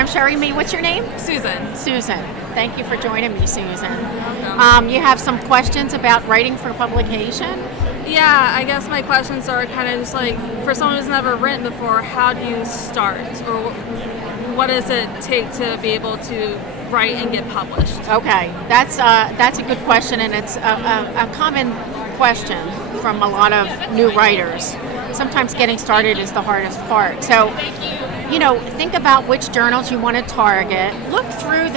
I'm Sherry Me. What's your name? Susan. Susan. Thank you for joining me, Susan. You have some questions about writing for publication? Yeah, I guess my questions are kind of just like, for someone who's never written before, how do you start? Or what does it take to be able to write and get published? Okay, that's a good question, and it's a common question from a lot of new writers. Sometimes getting started is the hardest part. So, think about which journals you want to target. Look through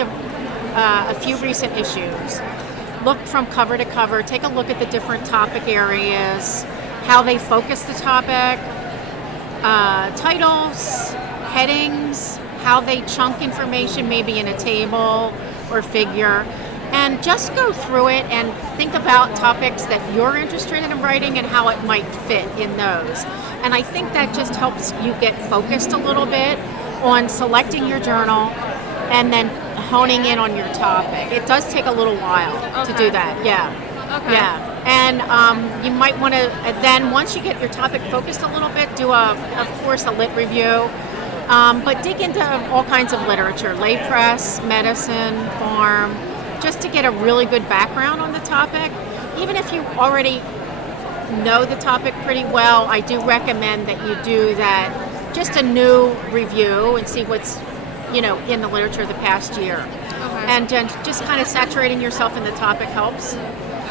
a few recent issues. Look from cover to cover. Take a look at the different topic areas, how they focus the topic, titles, headings, how they chunk information, maybe in a table or figure, and just go through it and think about topics that you're interested in writing and how it might fit in those. And I think that just helps you get focused a little bit on selecting your journal and then honing in on your topic. It does take a little while to do that. Yeah. Okay. Yeah. And you might want to then, once you get your topic focused a little bit, do of course a lit review. But dig into all kinds of literature, lay press, medicine, pharm, just to get a really good background on the topic. Even if you already know the topic pretty well, I do recommend that you do that, just a new review and see what's in the literature the past year. Okay. And just kind of saturating yourself in the topic helps.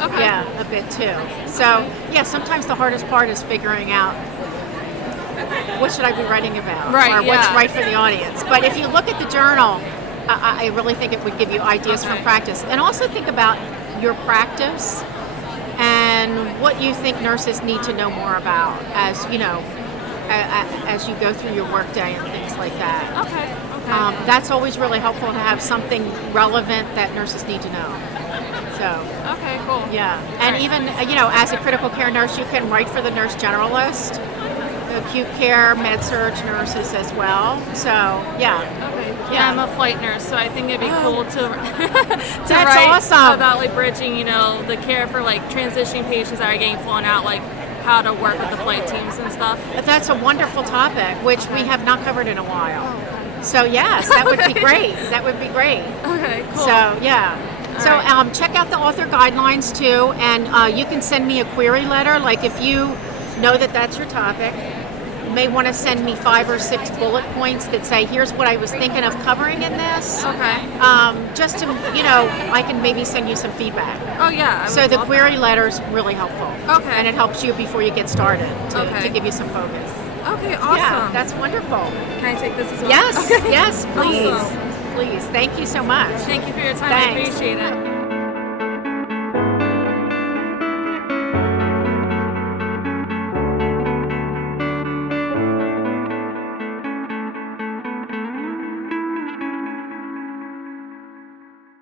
Okay. Yeah, a bit too. So, yeah, sometimes the hardest part is figuring out what should I be writing about, right, or what's right for the audience. But if you look at the journal, I really think it would give you ideas for practice. And also think about your practice and what you think nurses need to know more about as as you go through your workday and things like that. Okay. That's always really helpful to have something relevant that nurses need to know. So. Okay, cool. Yeah. And even, as a critical care nurse, you can write for the nurse generalist, acute care, med-surg nurses as well. So, yeah. Okay. Yeah, I'm a flight nurse, so I think it'd be cool to That's write awesome. about like bridging, the care for like transitioning patients that are getting flown out, like how to work with the flight teams and stuff. That's a wonderful topic, which we have not covered in a while. So, yes, that would be great. That would be great. Okay, cool. So, yeah. So check out the author guidelines too, and you can send me a query letter. Like if you know that that's your topic, you may want to send me 5 or 6 bullet points that say, here's what I was thinking of covering in this. Okay. Just to, I can maybe send you some feedback. Oh yeah. So the query letter is really helpful. Okay. And it helps you before you get started to give you some focus. Okay, awesome. Yeah, that's wonderful. Can I take this as well? Yes, Okay. yes, please. Awesome. Please. Thank you so much. Thank you for your time. Thanks. I appreciate it.